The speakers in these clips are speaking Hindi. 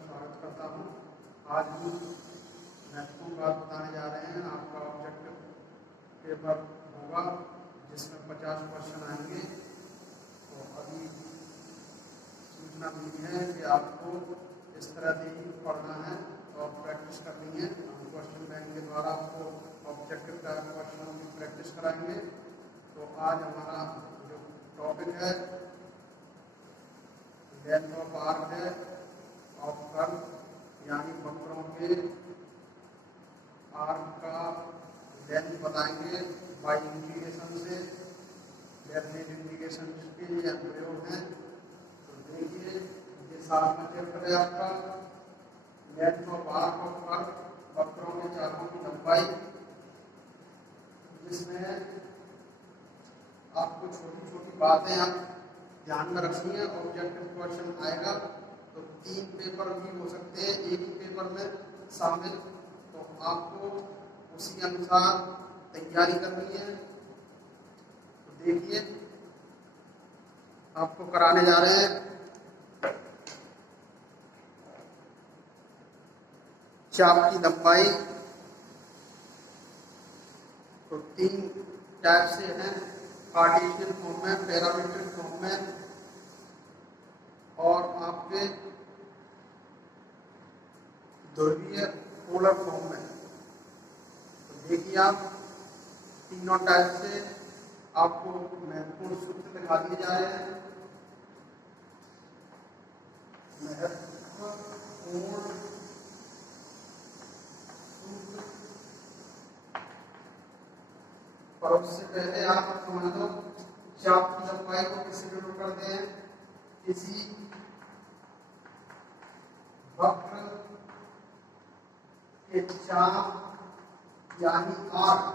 स्वागत करता हूँ। आज हम महत्वपूर्ण बात बताने जा रहे हैं। आपका ऑब्जेक्टिव पेपर होगा जिसमें 50 क्वेश्चन आएंगे। तो अभी सूचना मिली है कि आपको इस तरह से ही पढ़ना है और प्रैक्टिस करनी है। हम क्वेश्चन बैंक के द्वारा आपको ऑब्जेक्टिव का क्वेश्चनों की प्रैक्टिस कराएंगे। तो आज हमारा जो टॉपिक है लेंथ ऑफ आर्क है ऑफ कर्व, यानी वक्रों के आर्क का लेंथ बताएंगे बाई इंटीग्रेशन से। डेफिनेट इंटीग्रेशन के ये प्रयोग हैं। तो देखिए, ये 7वां चैप्टर है आपका length of arc of curve, वक्रों के चापों की लंबाई, जिसमें आपको छोटी छोटी बातें आप ध्यान में रखनी है। ऑब्जेक्टिव क्वेश्चन आएगा तो 3 पेपर भी हो सकते हैं एक ही पेपर में शामिल। तो आपको उसी अनुसार तैयारी करनी है। तो देखिए, आपको कराने जा रहे हैं चाप की लंबाई। तो 3 टाइप से हैं, कार्टेशियन फॉर्म में, पैरामीट्रिक फॉर्म में और आपके ध्रुवीय पोलर फॉर्म में। तो देखिए, आप तीनों टाइप से आपको महत्वपूर्ण सूत्र दिखा दिए जा रहे हैं। महत्वपूर्ण सूत्र, पर उससे पहले आप समझ लो चाप की लंबाई को किससे डिनोट करते हैं। किसी वक्र के चाप यानी आर्क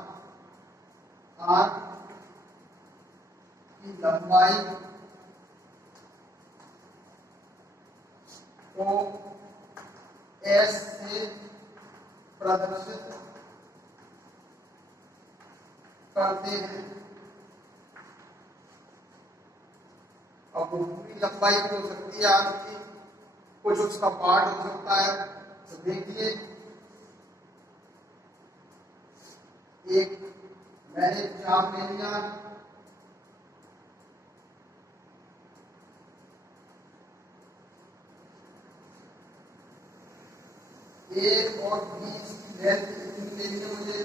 की लंबाई को एस से प्रदर्शित करते हैं। अब पूरी लंबाई हो सकती है आपकी, कुछ उसका पार्ट हो सकता है। तो देखिए, एक मैंने चाप ले लिया, एक और बी की लेंथ कितनी लेनी है मुझे,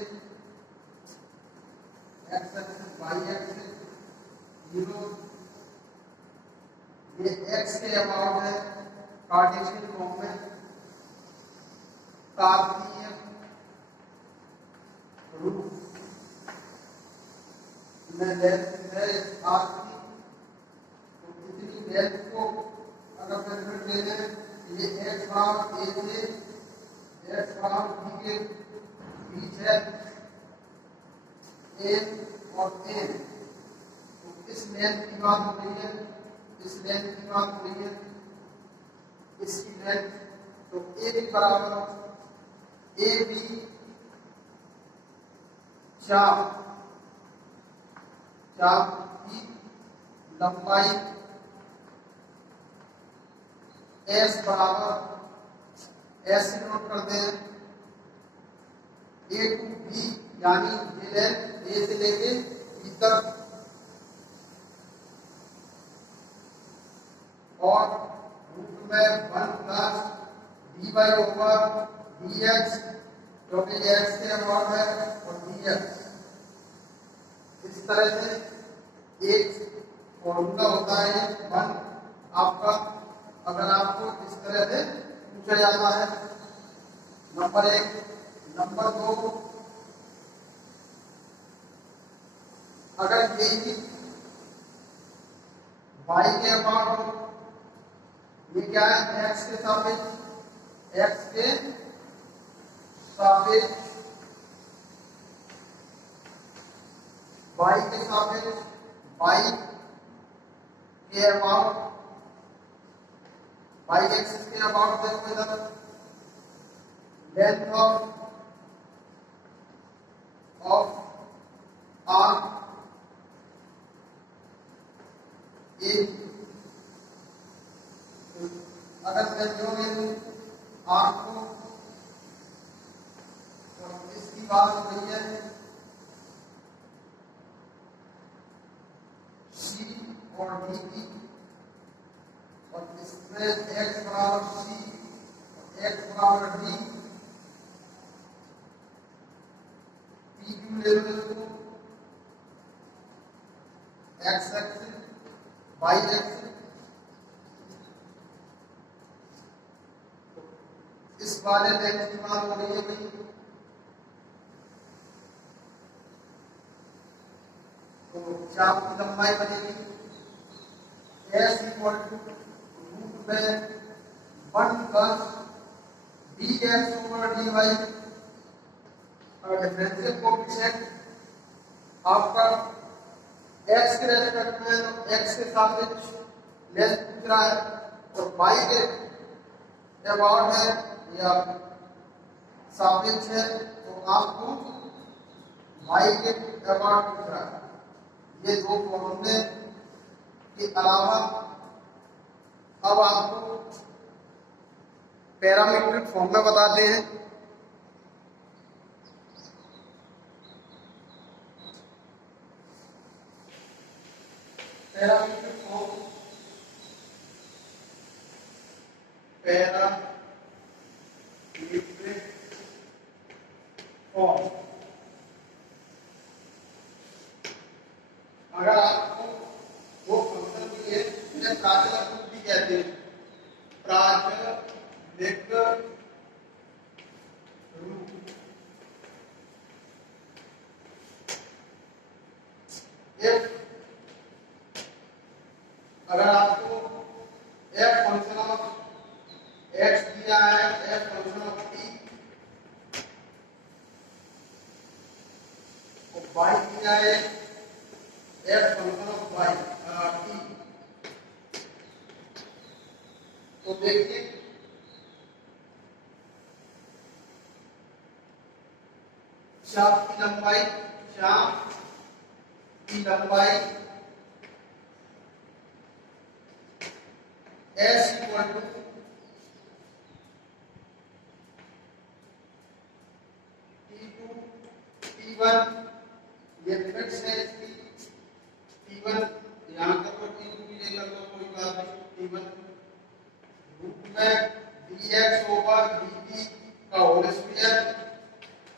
एक्स एक्सिस वाई एक्सिस 0, ये एक्स के अबाउट है कार्टेशियन फॉर्म में। तापीय रूप में लेंथ है आर्क की। तो इतनी लेंथ को अगर मेजरमेंट ले लें, ये एक्स बार ए से एक्स बार बी के बीच है, ए और एन। तो इस लेंथ की बात हो रही है, इस लेंथ की बात हो रही है, इसकी लेंथ। तो ए बी बराबर ए बी चाप की लंबाई एस बराबर एस से नोट करते हैं ए टू बी, यानी ये लेंथ ए से लेके बी तक, और रूट में 1 plus d y over d x, क्योंकि एक्स के अबाउट है, और डी एक्स। इस तरह से एक फॉर्मूला होता है 1 आपका, अगर आपको इस तरह से पूछा जाता है। नंबर 1। नंबर 2, अगर यही वाई के अबाउट हो, ये क्या है, एक्स के सापेक्ष, एक्स के सापेक्ष वाई के सापेक्ष, वाई के अबाउट, वाई एक्सिस के अबाउट देखो इधर, लेंथ ऑफ आर्क ए। अगर मैं जो और डी की, और इसमें एक्स बराबर सी, एक्स बराबर डी, पी क्यू ले लो इसको, एक्स एक्स वाई एक्स, इस वाले लेंथ की बात हो रही है भाई। तो चाप की लंबाई बनेगी एस इक्वल टू रूट में 1 plus d x over d y, और डिफरेंशियल कोएफिशिएंट आपका एक्स के रेस्पेक्ट में तो एक्स के सापेक्ष लेंथ पूछ रहा है, और वाई के अबाउट है या सापेक्ष है, तो आपको वाई के अबाउट पूछ रहा है। ये दो फॉर्मूले के अलावा अब आपको पैरामीट्रिक फॉर्म में बताते हैं। पैरामीट्रिक फॉर्म, पैरामीट्रिक फॉर्म, अगर आपको वो फंक्शन दिए जिन्हें प्राचलिक रूप भी कहते हैं, प्राचलिक रूप, अगर आपको f फंक्शन ऑफ x दिया है, f फंक्शन ऑफ t, और y दिया है f function of y t, तो देखिए चाप की लंबाई, चाप की लंबाई S equal to T2 T1, ये फिक्स है इसकी, T1 यहाँ कर लो, T2 भी ये कर लो, कोई बात नहीं, T1 रूट में dx ओवर dt का whole square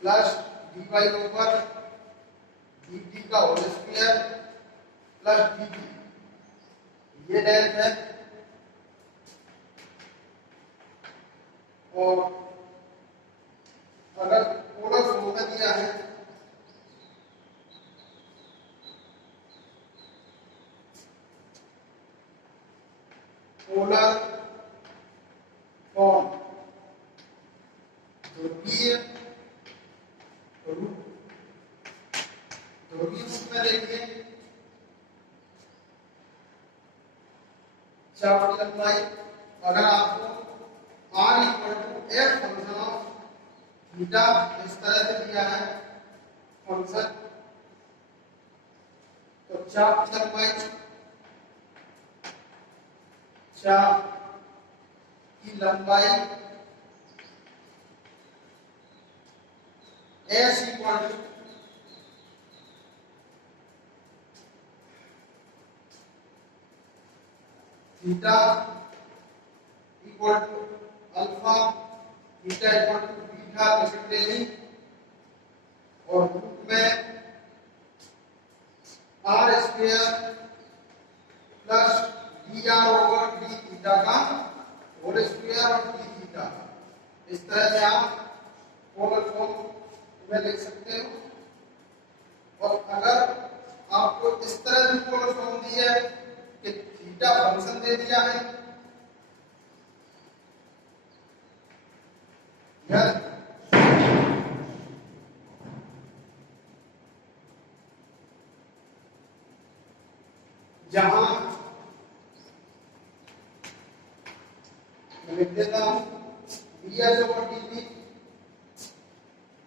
plus dy over dt का होल स्क्वायर प्लस dt, ये डेल्टा है। और अगर पोलर फॉर्म में दिया है पोलर फॉर्म, ध्रुवीय रूप, ध्रुवीय रूप में देखिए चाप की लंबाई, अगर आपको r equal to f function of theta इस तरह से दिया है फंक्शन, तो चाप की लंबाई, चाप की लंबाई s equal to theta equal to alpha, theta equal to beta लिखते और रूट में r square plus d r over d theta का होल स्क्वायर और डी थीटा, इस तरह से आप पोलर फॉर्म में लिख सकते हो। और अगर आपको इस तरह से पोलर फॉर्म दिया है कि थीटा फंक्शन दे दिया है, जहां मैं लिख देता हूं ds over dt,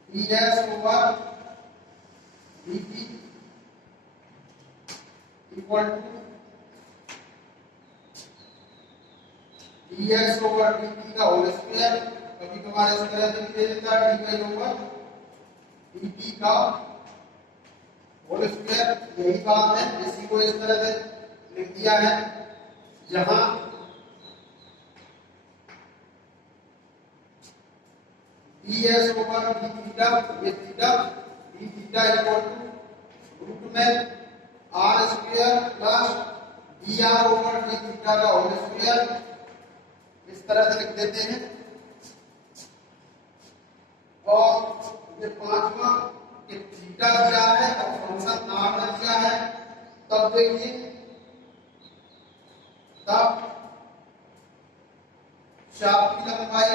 ds over dt equal to dx over dt का होल स्क्वायर, कभी कभार इस तरह से भी दे देता है dy ओवर dt का होल स्क्वायर, यही बात है, इसी को इस तरह से लिख दिया है। यहाँ ds ओवर d थीटा, ये theta d theta equal to root में r square plus dr over d theta का होल स्क्वायर, इस तरह से लिख देते हैं। और ये पांचवा कि थीटा दिया है और फंक्शन r में दिया है, तब देखिए तब चाप की लंबाई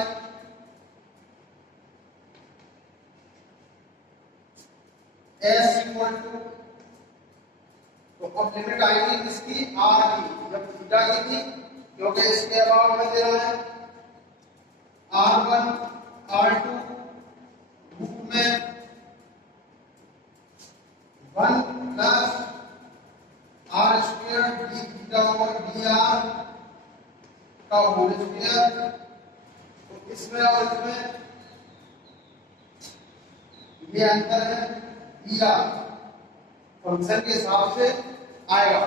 s इक्वल टू, तो अब लिमिट आएगी इसकी r की, जब थीटा की थी क्योंकि इसके अलावा में दे रहा है r1 r2 रूट में 1 plus r square d theta over dr का होल स्क्वायर। तो इसमें और इसमें ये अंतर है, dr फंक्शन के हिसाब से आएगा।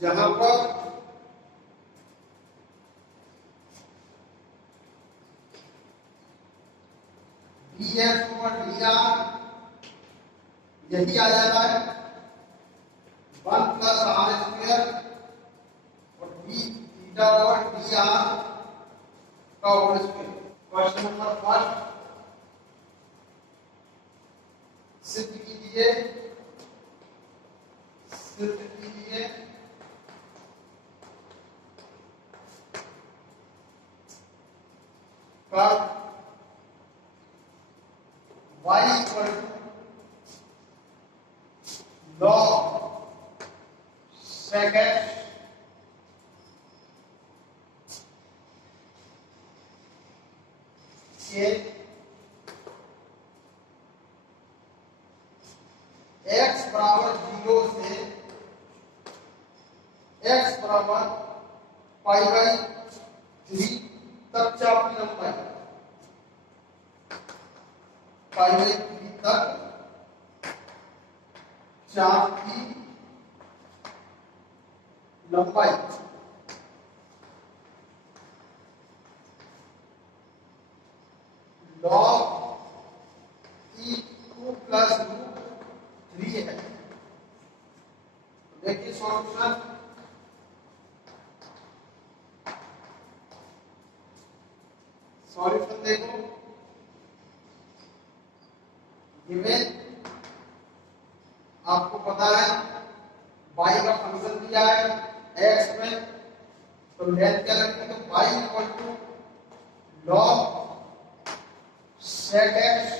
जहां पर ds ओवर dr यही आ जाता है 1 प्लस r स्क्वायर और d थीटा ओवर dr का whole square. Question number first, सिद्ध कीजिए पर y equal to log sec x के x बराबर 0 से x बराबर पाई बाई 3 तक चाप की लंबाई, पाई बाई 3 तक चाप की लंबाई log e2 प्लस रूट 3 है। देखिए सॉल्यूशन, सॉल्यूशन देखो, गिवन आपको पता है y का फंक्शन दिया है x में, तो लेंथ क्या लगती है, तो y equal to log sec x,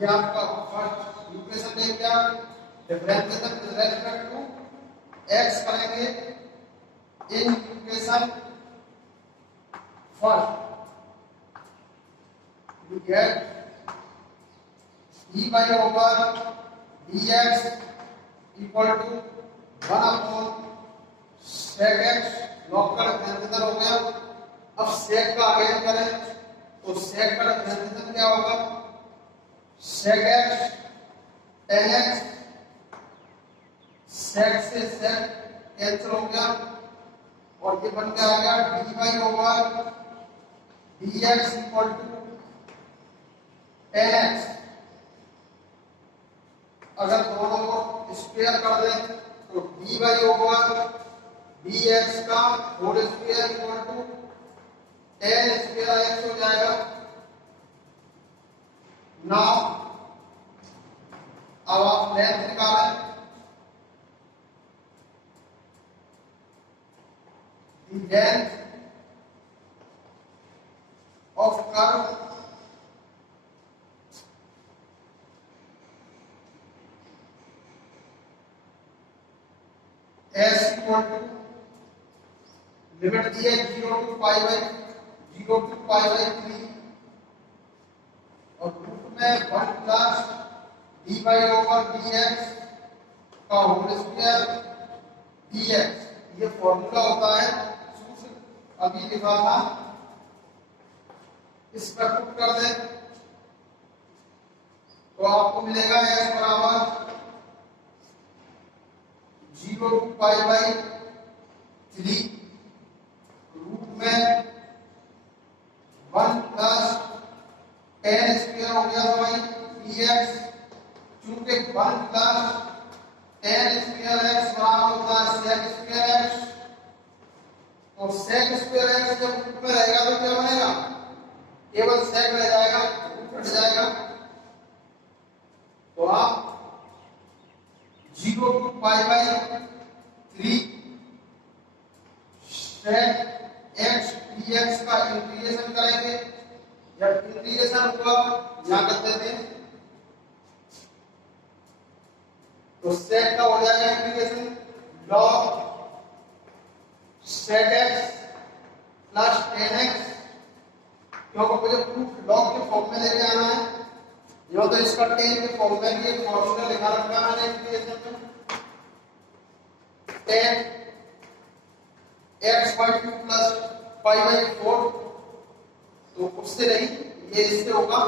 ये आपका फर्स्ट इक्वेशन दे दिया। Differentiation with respect to x करेंगे in equation first, you get dy over dx equal to 1 upon sec x, log का डिफरेंशिएशन हो गया। अब sec का आगे करें तो sec का डिफरेंशिएशन क्या होगा, sec x tan x, sec से sec कैंसिल हो गया और ये बन के आ गया dy over dx equal to tan x। अगर दोनों को स्क्वायर कर दें तो dy ओवर dx का whole square equal to tan square x हो जाएगा। नाउ अब आप लेंथ निकालें, the length of curve s equal to limit दी है 0 टू पाई बाई 3 और रूट में 1 प्लस dy ओवर dx का होल स्क्वायर dx, ये फॉर्मूला होता है, सूत्र अभी लिखा था, इस पर पुट कर दें तो आपको मिलेगा x बराबर 0 to पाई बाई 3 रूट में 1 प्लस टेन स्क्वायर हो गया तो भाई dx, चूंकि 1 प्लस टेन स्क्वायर x बराबर होता है sec स्क्वायर x, तो sec स्क्वायर x जब रूट में रहेगा तो क्या बनेगा, केवल sec रह जाएगा, रूट हट जाएगा। तो आप 0 to pi by 3 sec x dx का इंटीग्रेशन करेंगे। जब इंटीग्रेशन हुआ यहां कर देते हैं तो sec का हो जाएगा integration log sec x plus tan x, क्योंकि मुझे प्रूफ log के फॉर्म में लेके आना है। यो तो इसका tan के फॉर्म में भी एक फॉर्मूला लिखा रखा है मैंने इंटीग्रेशन में, tan x by 2 plus pi by 4, तो उससे नहीं ये इससे होगा,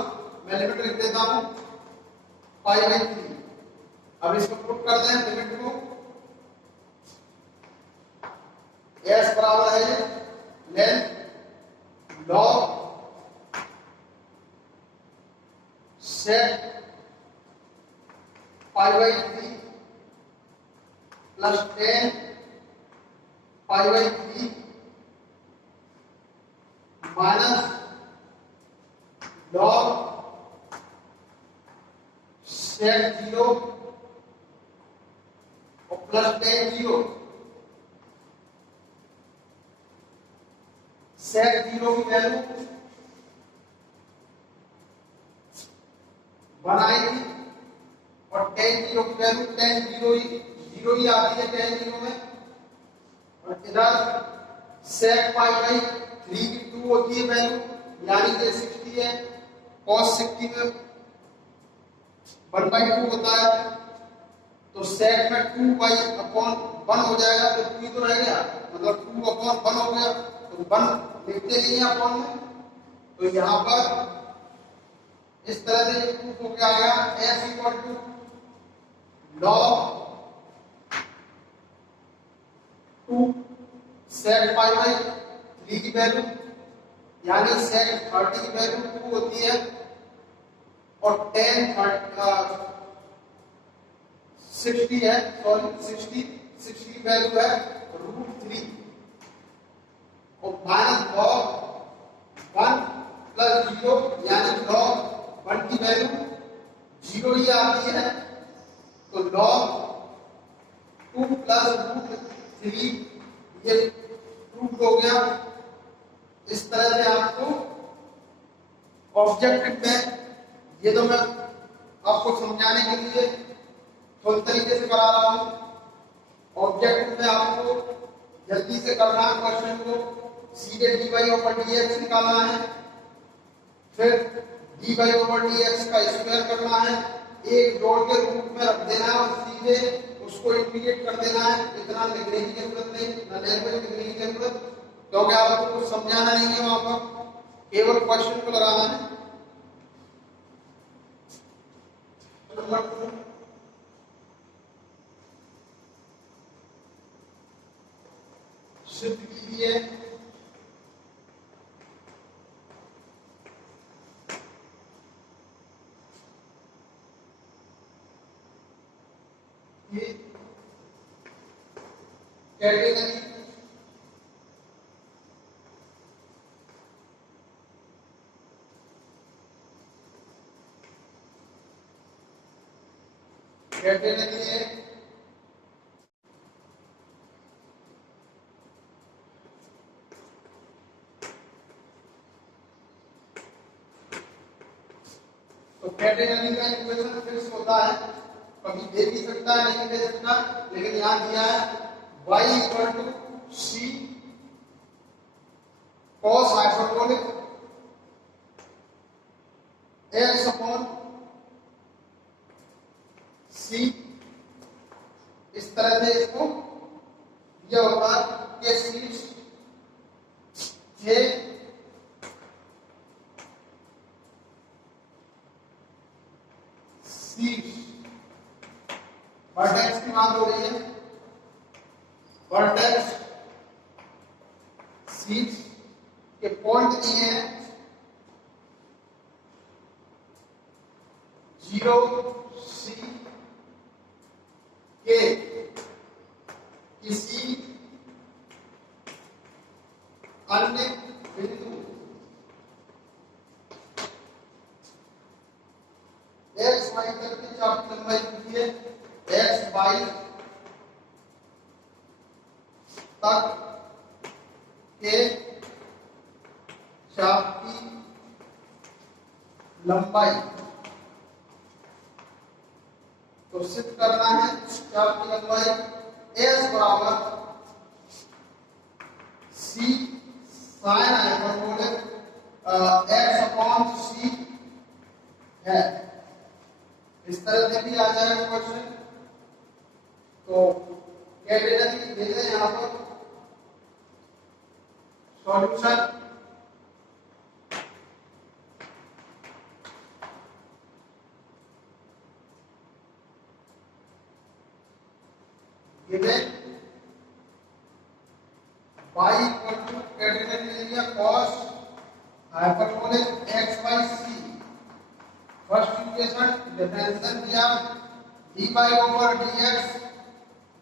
मैं लिमिट लिख देता हूं पाई बाई 3। अब इसको पुट कर दें लिमिट को, s बराबर है length log sec pi by 3 plus tan pi by 3 minus log sec 0 और प्लस tan 0। sec 0 की वैल्यू 1 आएगी और tan 0 की वैल्यू tan 0 ही आती है tan 0 में, और इधर sec पाई बाई 3 की 2 होती है वैल्यू, यानी कि 60 है, cos 60 में 1/2 होता है, तो sec में 2/1 हो जाएगा, तो 2 तो रह गया, मतलब 2/1 हो गया, तो 1 लिखते नहीं है अपॉन में। तो यहां पर इस तरह से ये प्रूफ हो गया आएगा s equal to log 2 sec pi by 3 की वैल्यू, यानी sec 30 की वैल्यू 2 होती है और tan 60 है, सॉरी 60 की वैल्यू है √3 और माइनस log 1 प्लस 0, यानी log 1 की वैल्यू 0 ही आती है, तो log 2 प्लस √3 ये प्रूफ हो गया। इस तरह से आपको ऑब्जेक्टिव में, ये तो मैं आपको समझाने के लिए थोड़ी तरीके से करा रहा हूं, ऑब्जेक्टिव में आपको जल्दी से करना है क्वेश्चन को, सीधे dy/dx निकालना है, फिर dy/dx का स्क्वायर करना है, एक जोड़ के रूप में रख देना है और सीधे उसको इंटीग्रेट कर देना है। इतना लिखने की जरूरत नहीं, ना लैंग्वेज लिखने की जरूरत, क्योंकि आपको कुछ समझाना नहीं है वहां पर, केवल क्वेश्चन को लगाना है। नंबर 2 सिद्ध कीजिए कि कैटेगरी है तो कैटेगरी का इक्वेशन फिक्स होता है, कभी दे भी सकता है नहीं दे सकता, लेकिन यहां दिया है y equal to c cos hyperbolic x upon c। इस तरह से इसको यह होगा कि शीर्ष j वर्टेक्स की बात हो रही है। वर्टेक्स सी के पॉइंट दिए हैं 0 C के किसी अन्य बिंदु x y तल की चाप की लंबाई पूछी है। x y तक के चाप की लंबाई तो सिद्ध करना है। चाप की लंबाई s बराबर c sine hyperbolic x upon c है। इस तरह से भी आ जाएगा क्वेश्चन। तो कैटेगरी दे दें यहां पर solution given y equal to category ले लिया cos hyperbolic x by c। First equation differentiation दिया dy over dx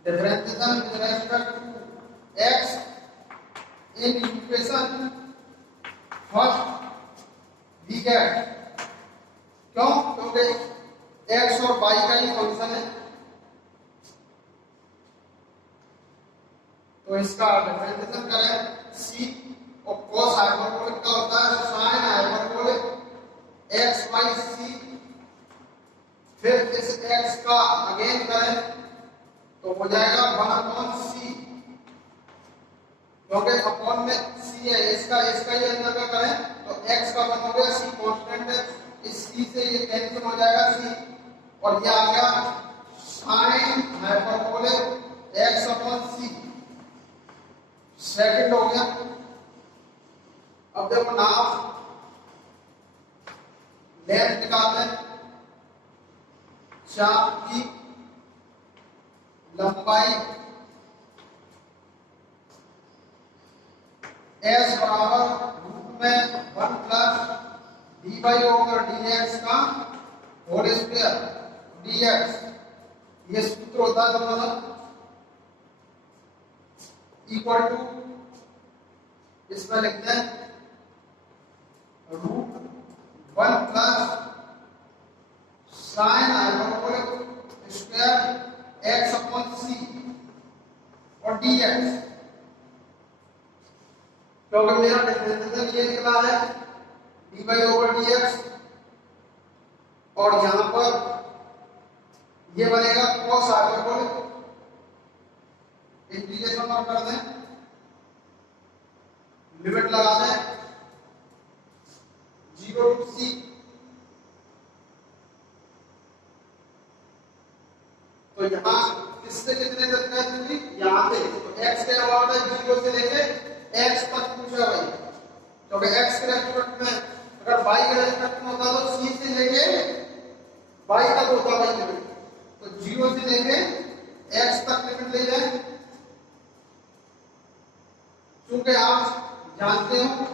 differentiation with respect to x in equation first we get. क्यों? क्योंकि x और y का ही फंक्शन है तो इसका डिफरेंशिएशन करें c और cos हाइपरबोलिक का होता है sin hyperbolic x by c। फिर इस x का अगेन करें तो हो जाएगा 1 अपॉन c क्योंकि अपॉन में c है। इसका ये अंदर का करें तो x का 1 हो गया, c कांस्टेंट है, इस c से ये कैंसिल हो जाएगा c और ये आ गया sin hyperbolic x upon c। Second हो गया। अब देखो नाव लेंथ निकालते हैं। चाप की लंबाई s बराबर रूट में 1 plus D by over d x का होल स्क्वायर dx। ये सूत्र होता है दोनों इक्वल टू इसमें लिखते हैं root 1 plus sine hyperbolic square x upon c और dx। क्योंकि मेरा डिफरेंशिएशन ये निकला है dy ओवर dx और यहां पर ये बनेगा cos हाइपरबोलिक। इंटीग्रेशन और कर दें, लिमिट लगा दें 0 टू c। तो यहां किससे कितने तक है दूरी? यहां से तो x के अबाउट है 0 से लेके x तक पूछा भाई। क्योंकि x के रेस्पेक्ट में अगर y के रेस्पेक्ट में होता तो c से लेके y तक होता भाई लिमिट। तो 0 से लेके x तक लिमिट ले जाए। क्योंकि आप जानते हो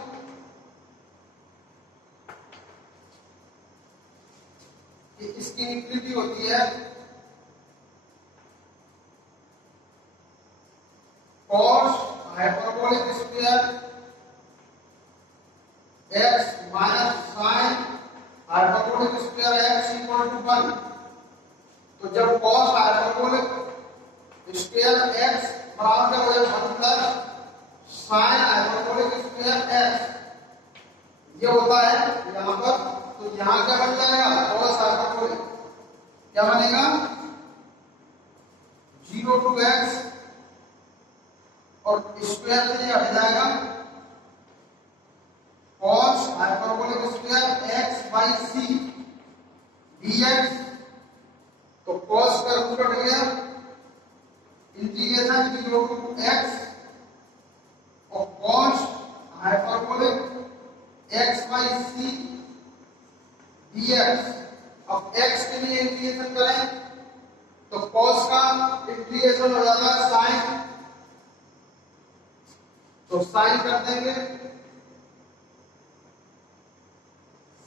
कि इसकी इक्विटी होती है cos hyperbolic square x minus sin hyperbolic square x equal to 1। तो जब cos हाइपरबोलिक स्क्वायर x बराबर हो जाए 1 plus sin hyperbolic square x ये होता है यहां पर। तो यहां क्या बन जाएगा cos हाइपरबोलिक क्या बनेगा 0 टू x और स्क्वायर से ये हट जाएगा cos hyperbolic square x by c dx। तो cos का रूट हट गया इंटीग्रेशन 0 टू x और cos hyperbolic x by c dx। अब x के लिए इंटीग्रेशन करें तो कॉस का इंटीग्रेशन हो जाता है साइन, तो साइन कर देंगे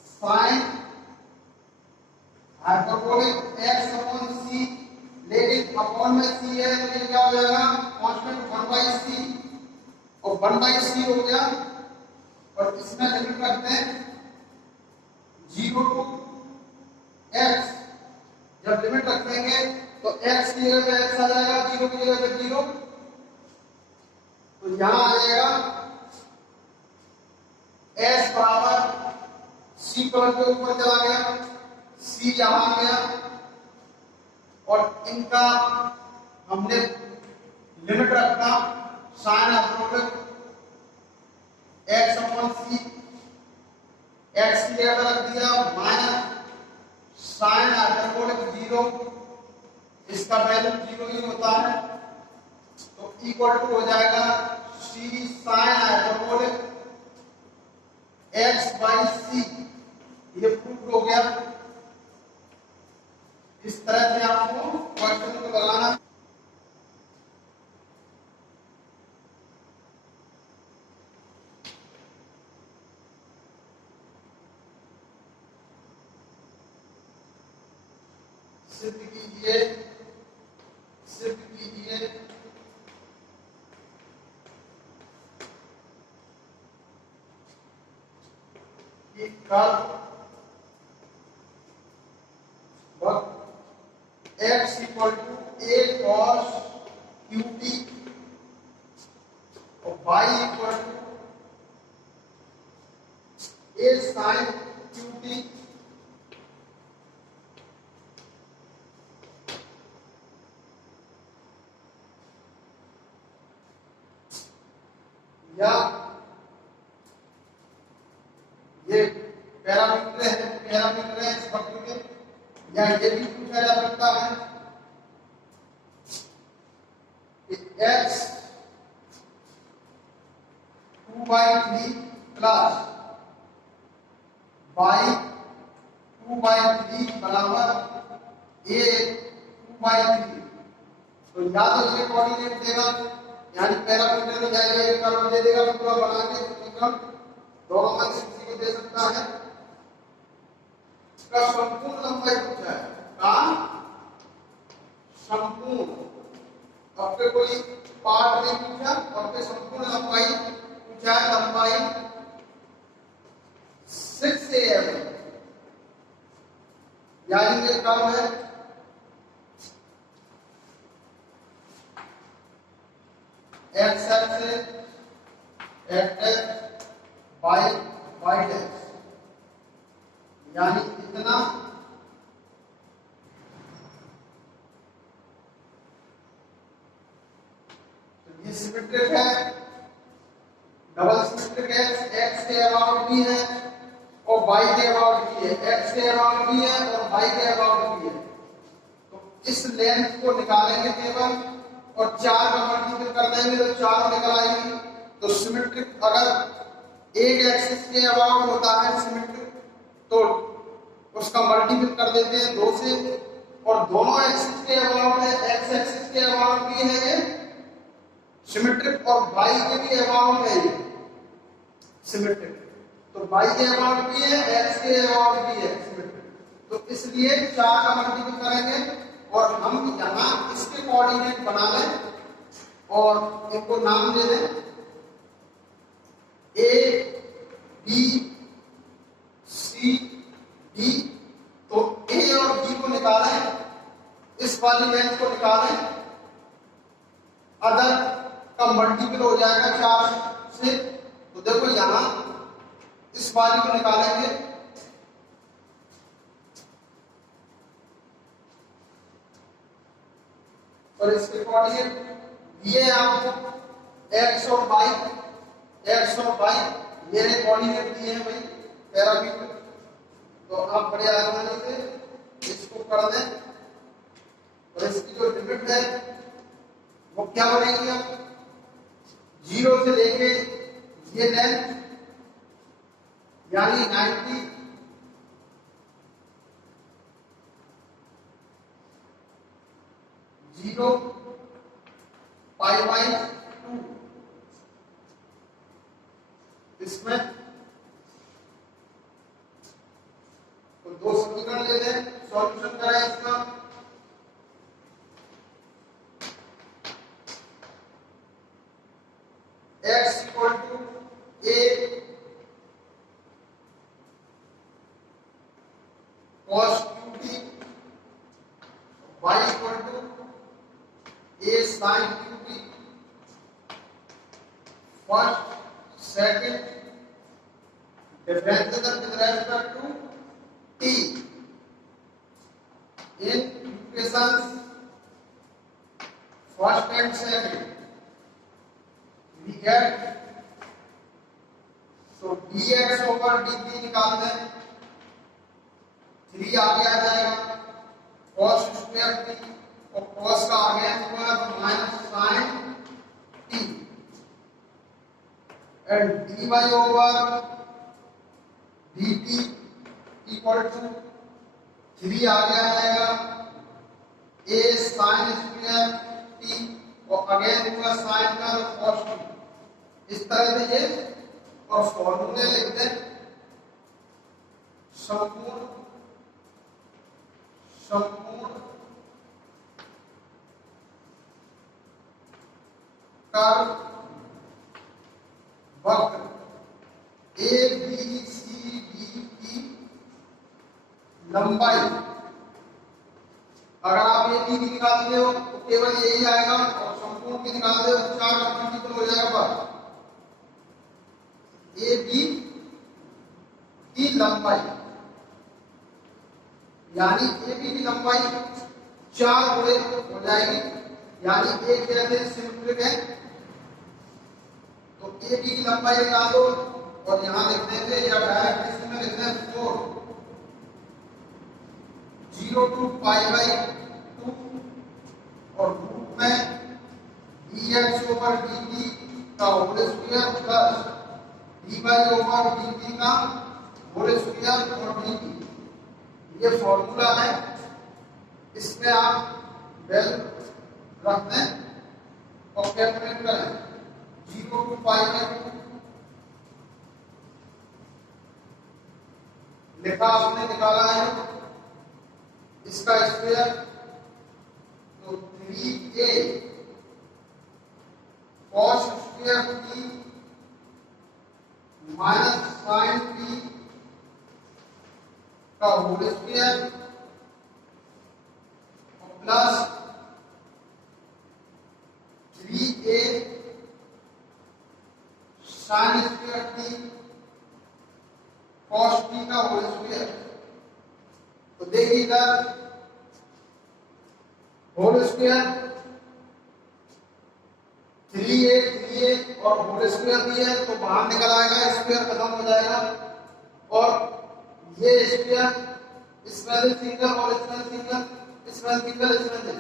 sine hyperbolic x upon c, लेकिन अपॉन में c है तो ये क्या हो जाएगा कांस्टेंट 1/c, और 1/c हो गया, और इसमें लिमिट रखते हैं 0 टू x। जब लिमिट रखेंगे तो x की जगह पे x आ जाएगा, 0 की जगह पे 0, तो यहां आ जाएगा s बराबर c कॉलम के ऊपर चला गया, c यहां आ गया, और इनका हमने लिमिट रखा sine hyperbolic x upon c, x की जगह रख दिया माइनस साइन हाइपरबोलिक 0, इसका वैल्यू 0 ही होता है, तो इक्वल टू हो जाएगा c sine hyperbolic x by c। ये प्रूफ हो गया। इस तरह से आपको क्वेश्चन को लगाना। सिद्ध कीजिए कि curve x equal to a cos qt और y equal to a sin qt या ये पैरामीटर है इस वक्र के, या ये भी पूछा जा सकता है कि x 2/3 प्लस y 2/3 बराबर a 2/3। तो या तो ये कोऑर्डिनेट देगा, यानी पैरामीटर में जाएगा, एक कर्व दे देगा पूरा बना के, समीकरण दोनों में से किसी को दे सकता है। इसका संपूर्ण लंबाई पूछा है, का संपूर्ण, आपके कोई पार्ट नहीं पूछा, आपके संपूर्ण लंबाई पूछा है, लंबाई 6am, यानी ये कर्व है x से x y डैश, यानी इतना, तो ये सिमेट्रिक है, डबल सिमेट्रिक है, x के अबाउट भी है और y के अबाउट भी है, x के अबाउट भी है और y के अबाउट भी है। तो इस लेंथ को निकालेंगे केवल और 4 का मल्टीपल कर देंगे तो 4 निकल आएगी। तो सिमेट्रिक अगर एक एक्सिस के अबाउट होता है सिमेट्रिक, तो उसका मल्टीपल कर देते हैं 2 से, और दोनों एक्सिस के अबाउट है, एक्स एक्सिस के अबाउट भी है ये सिमेट्रिक और वाई के भी अबाउट है ये सिमेट्रिक, तो वाई के अबाउट भी है, एक्स के अबाउट भी है सिमेट्रिक, तो इसलिए 4 का मल्टीपल करेंगे और हम यहां इसके कोऑर्डिनेट बना लें और इनको नाम दे दें ए बी सी डी। तो ए और बी को निकालें, इस वाली लेंथ को निकालें, अदर का मल्टीपल हो जाएगा 4 से, तो देखो यहां इस वाली को निकालेंगे, और इसके कोऑर्डिनेट दिए आपको x और y, मेरे कोऑर्डिनेट दिए हैं भाई पैरामीटर, तो आप बड़े आसानी से इसको कर दें, और इसकी जो लिमिट है वो क्या बनेगी, अब 0 से लेके ये लेंथ यानी 90, 0 पाई बाई 2। इसमें तो दो समीकरण ले लें, सॉल्यूशन करें इसका। x equal to a cos qt, y equal to a sin qt। First, second, differential with respect to t in equations first and second we get, so dx over dt निकाल दें, 3 आगे आ जाएगा cos स्क्वायर t, और cos का आगे होगा तो minus sin t, and dy over dt equal to 3 आगे आ जाएगा a sin स्क्वायर t, और अगेन होगा sin का तो cos t। इस तरह से ये, और फॉर्मूले लिख दें, संपूर्ण कर्व वक्र ए बी सी डी की लंबाई, अगर आप ए बी की निकालते हो तो केवल यही आएगा, और संपूर्ण की निकालते हो तो 4 का मल्टीपल हो जाएगा। ए बी की लंबाई, यानी ए बी की लंबाई 4 गुणे हो जाएगी, यानी एक जैसे सिंपल है तो ए बी की लंबाई निकाल दो, और यहां लिख देंगे या डायरेक्ट इसमें लिख दें 4 0 टू पाई बाई 2, और रूट में dx ओवर dt का whole square plus dy over dt का होल स्क्वायर और dt, ये फॉर्मूला है। इसमें आप वेल रख दें और कैलकुलेट करें। 0 टू पाई बाई 2 लिखा, आपने निकाला है इसका स्क्वायर, तो 3a cos square t minus sin t का whole square plus 3a sin square t cos t का होल स्क्वायर। तो देखिए इधर होल स्क्वायर 3a और होल स्क्वायर भी है, तो बाहर निकल आएगा, स्क्वायर खत्म हो जाएगा, और ये स्क्वायर इसमें सिंगल और इसमें सिंगल, इसमें सिंगल, इसमें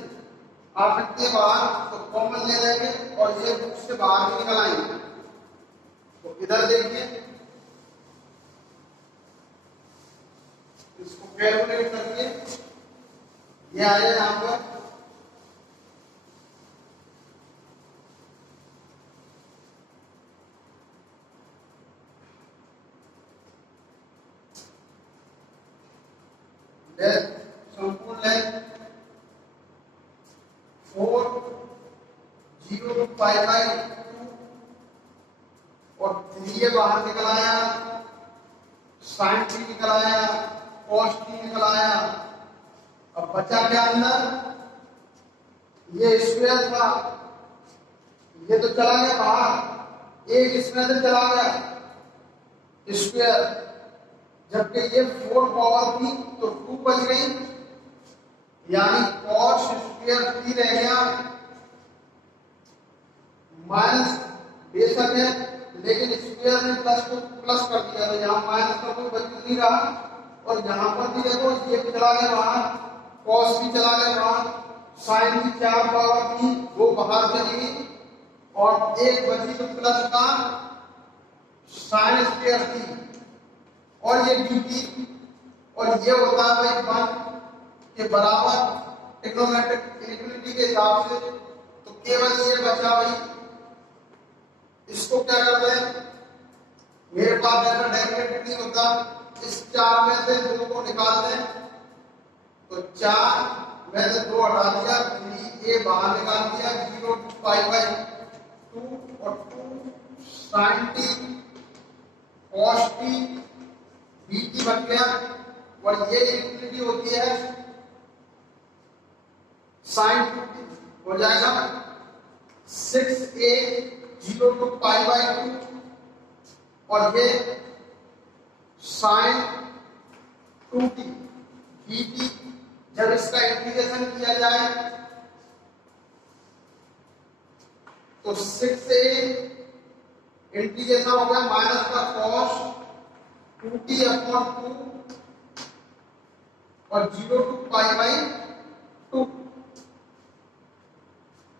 आ सकते हैं बाहर, तो कॉमन ले लेंगे और ये बुक से बाहर भी निकल आएंगे। तो इधर देखिए, इसको कैलकुलेट करके ये आया यहां पर संपूर्ण लेंथ 4 0 टू पाई बाई 2, और 3 बाहर निकल आया, sin t निकल आया, cos t निकल आया। अब बचा क्या अंदर, ये स्क्वायर था, ये तो चला गया बाहर, एक इसमें से चला गया स्क्वायर, जबकि ये 4 पावर थी तो 2 बच गई, यानी cos स्क्वायर t रह गया माइनस, बेशक है लेकिन स्क्वायर ने प्लस को प्लस कर दिया, तो यहाँ माइनस का कोई वजूद नहीं रहा, और यहाँ पर भी देखो ये चला गया बाहर, cos भी चला गया बाहर, sin की 4 पावर थी वो बाहर चली गई, और एक बची तो प्लस का sin स्क्वायर थी, और ये dt, और ये होता है भाई 1 के बराबर ट्रिग्नोमेट्रिक इक्विलिटी के हिसाब से। तो केवल ये बचा भाई, इसको क्या करते हैं, मेरे पास ऐसा डेरिवेटिव नहीं होता, इस 4 में से 2 को निकाल दें, तो 4 में से 2 हटा दिया, 3a बाहर निकाल दिया, 0 to पाई बाई 2 और 2 sin t cos t dt बन गया। और ये इक्विलिटी होती है sin 2t, हो जाएगा 6a 0 to पाई बाई 2 और ये sin 2t dt। जब इसका इंटीग्रेशन किया जाए तो 6a इंटीग्रेशन हो गया माइनस का cos 2t अपॉन 2 और 0 to पाई बाई 2।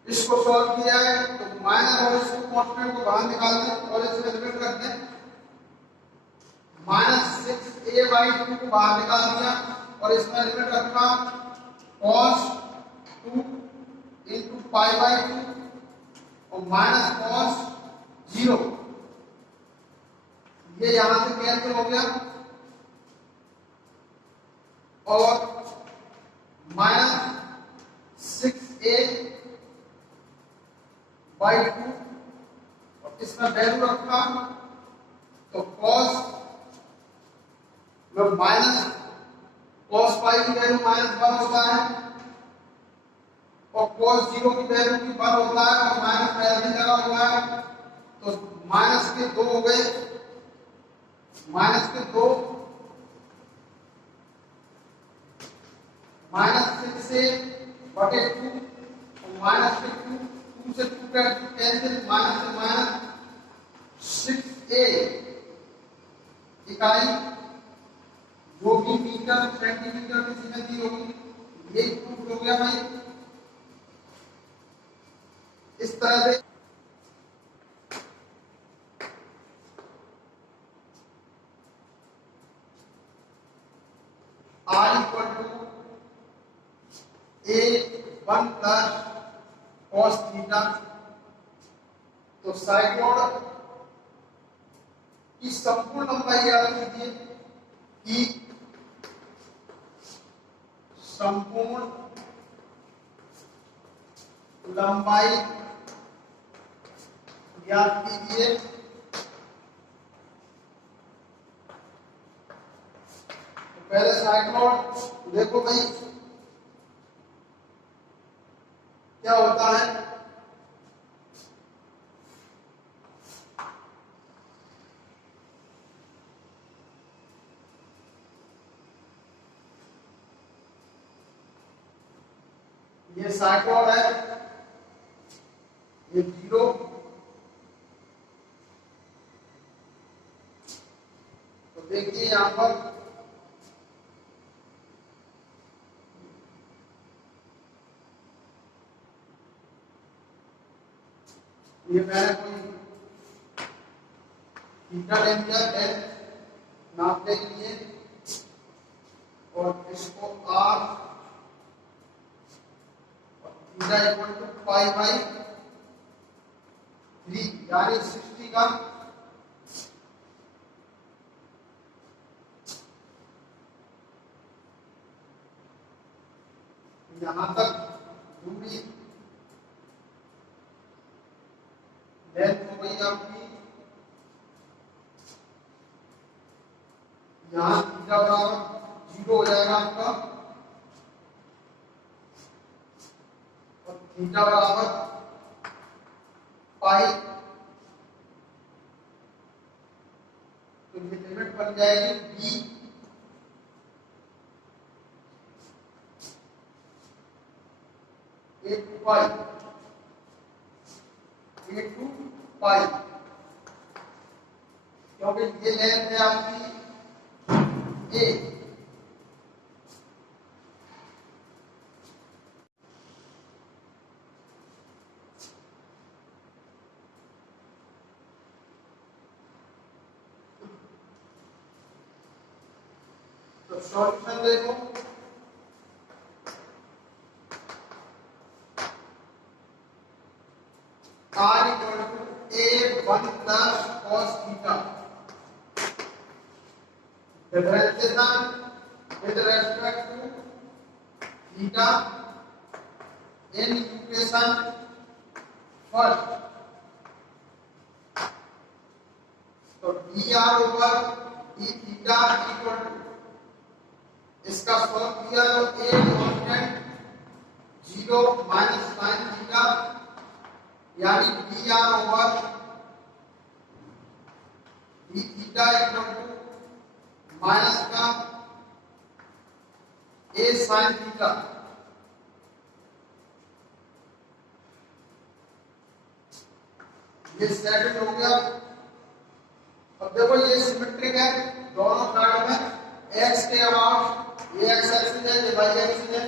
इसको सॉल्व किया है तो माइनस और इसको कांस्टेंट को बाहर निकाल दें और इसमें लिमिट रख दें, माइनस 6a बाई 2 को बाहर निकाल दिया और इसमें लिमिट रखा cos 2 इंटू पाई बाई 2 और माइनस cos 0, ये यहां से कैंसिल हो गया और माइनस 6a बाई 2 और इसमें वैल्यू रखा तो cos में माइनस cos पाई की वैल्यू -1 होता है और cos 0 की वैल्यू भी 1 होता है और माइनस वैल्यू लगा हुआ है, तो माइनस के 2 हो गए, माइनस के 2 माइनस 6 बटे 2 और माइनस के 2 से 2 कैंसिल, माइनस से माइनस 6a इकाई जो भी मीटर सेंटीमीटर किसी में दी होगी ये प्रूफ हो गया भाई। इस तरह से r equal to a1 plus cos theta. तो साइक्लॉइड की संपूर्ण लंबाई याद कीजिए कि संपूर्ण लंबाई याद कीजिए तो पहले साइक्लॉइड देखो भाई क्या होता है, ये साइक्लॉइड है, ये 0 तो देखिए यहां पर ये मैंने कोई थीटा ले लिया डेल्टा नापने के लिए और इसको r और theta equal to pi by 3 यानी 60 का यहां तक दूरी लेंथ हो गई आपकी, यहां थीटा बराबर 0 हो जाएगा आपका और थीटा बराबर पाई, तो ये लिमिट बन जाएगी b a टू पाई, क्योंकि ये लेंथ है आपकी a, तो सॉल्यूशन देखो theta differentiation with respect to theta in equation first. तो dr over d theta equal to इसका सॉल्व किया तो a constant 0 minus sin theta यानी dr over d theta equal to minus का a sin थीटा। ये सेट हो गया। अब देखो ये सिमेट्रिक है, दोनों साइड में x के अमाउंट ये x एक्सिस है, ये y एक्सिस है,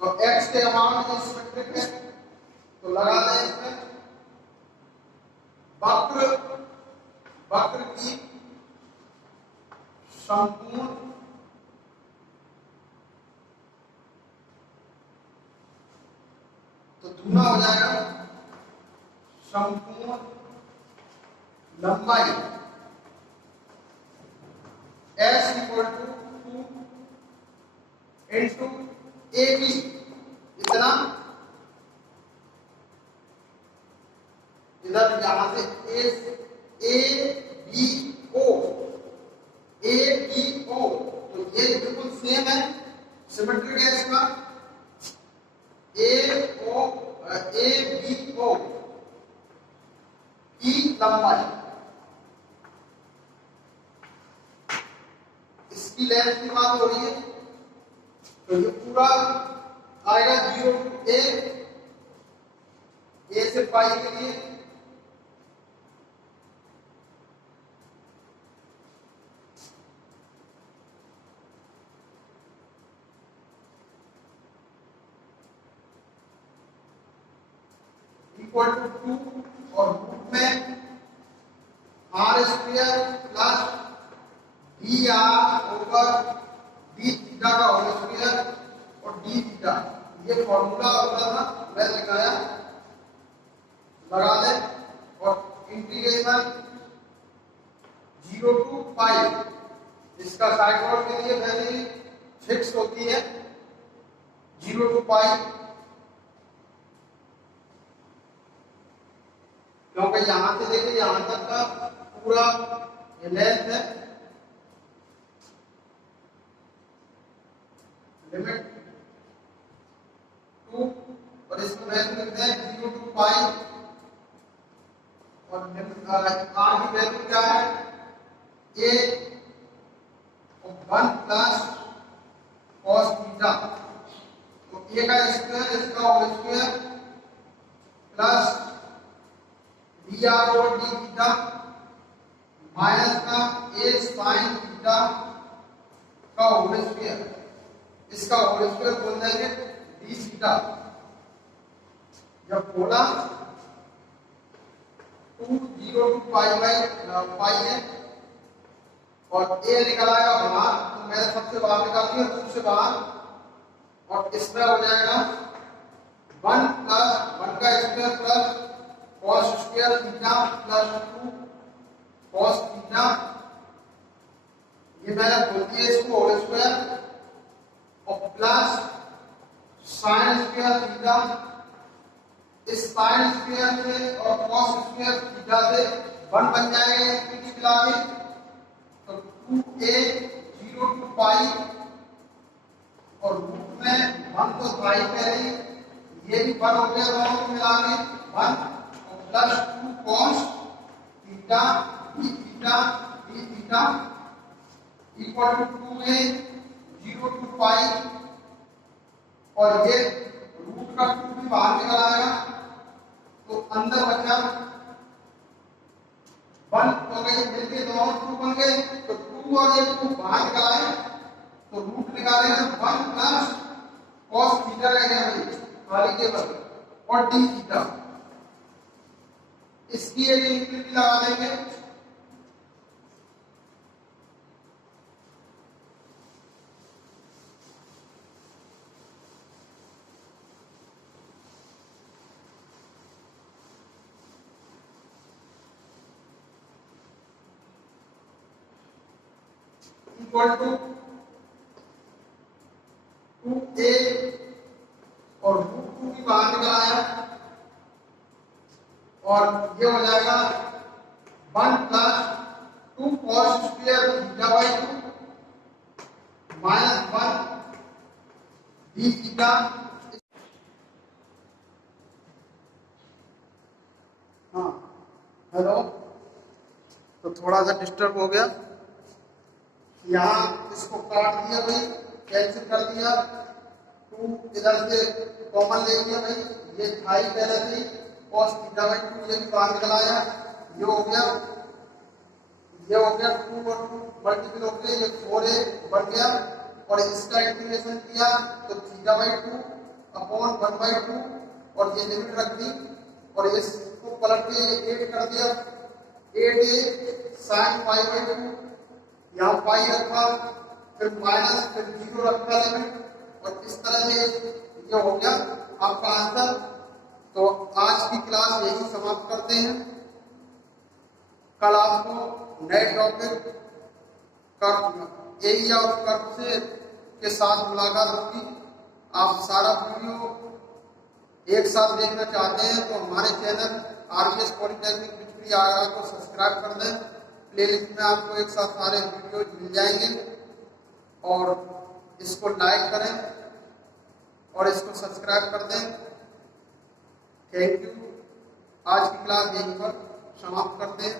तो x के अमाउंट ये सिमेट्रिक है, तो लगा दें इसमें वक्र वक्र की संपूर्ण तो दूना हो जाएगा संपूर्ण लंबाई s equal to 2 into a b इतना, इधर यहां से ए बी ओ तो ये बिल्कुल सेम है, सिमेट्रिक है इसका ए बी ओ की लंबाई, इसकी लेंथ की बात हो रही है, तो ये पूरा आएगा 0 टू ए से पाई के लिए इक्वल टू 2 और रूट में r square plus d r over d theta का होल स्क्वायर और डी थीटा, ये फॉर्मूला होता था मैं लगाया, लगा दे और इंटीग्रेशन 0 टू पाई, इसका साइड के लिए वैल्यू फिक्स होती है 0 टू पाई, क्योंकि यहां से देखिए यहां तक का पूरा ये लेंथ है, लिमिट 2 और इसमें वैल्यू लिखते हैं 0 टू पाई और आर की वैल्यू क्या है a और 1 प्लस cos थीटा, तो a का स्क्वायर इसका whole square plus d r over d theta minus का a sin थीटा का होल स्क्वायर, इसका होल स्क्वायर बोल देंगे डी थीटा, जब बोला 2 0 टू पाई बाई पाई है और a निकल आएगा बाहर, तो मैंने सबसे बाहर निकाल दिया 2 से बाहर, और इसमें हो जाएगा 1 प्लस 1 का square plus cos square theta plus 2 cos theta, ये मैंने बोल दिया इसको होल स्क्वायर और प्लस sin स्क्वायर थीटा, इस sin स्क्वायर से और cos स्क्वायर थीटा से 1 बन जाएगा इनकी मिला के, तो 2a 0 टू पाई और रूट में 1 तो पाई पहले ये भी 1 हो गया, दोनों को मिला के 1 plus 2 cos theta d theta equal to 2a 0 to pi और ये रूट का 2 भी बाहर निकल आएगा, तो अंदर बचा 1 हो गई, मिलके दोनों 2 बन गए, तो 2 और ये 2 बाहर निकल आए, तो रूट निकालेंगे 1 प्लस cos थीटा रह गया भाई खाली केवल और d थीटा, इसकी एक इंटीग्रल लगा देंगे, इक्वल टू 2a और √2 भी बाहर निकल आया और ये हो जाएगा 1 + 2 cos square theta by 2 minus 1 d theta. हाँ हेलो, तो थोड़ा सा डिस्टर्ब हो गया, यहाँ इसको काट दिया भाई, कैंसिल कर दिया, 2 इधर से कॉमन ले लिया भाई, ये था ही पहले से cos थीटा बाई 2, ये भी बाहर निकल आया, ये हो गया 2 और 2 मल्टीपल हो गए, ये 4a बन गया और इसका इंटीग्रेशन किया तो थीटा बाई 2 अपॉन 1/2 और ये लिमिट रख दी और इसको पलट के 8 कर दिया, 8a sin π/2, यहाँ पाई रखा, फिर माइनस, फिर 0 रखा लिमिट और इस तरह से ये हो गया आपका आंसर। तो आज की क्लास यही समाप्त करते हैं। कल आपको नए टॉपिक कर्व एरिया और कर्व से के साथ मुलाकात होगी। आप सारा वीडियो एक साथ देखना चाहते हैं तो हमारे चैनल RVS पॉलिटेक्निक बिजली आगरा को सब्सक्राइब कर दें। प्लेलिस्ट में आपको एक साथ सारे वीडियो मिल जाएंगे और इसको लाइक करें और इसको सब्सक्राइब कर दें। Thank you. आज की क्लास यहीं पर समाप्त करते हैं।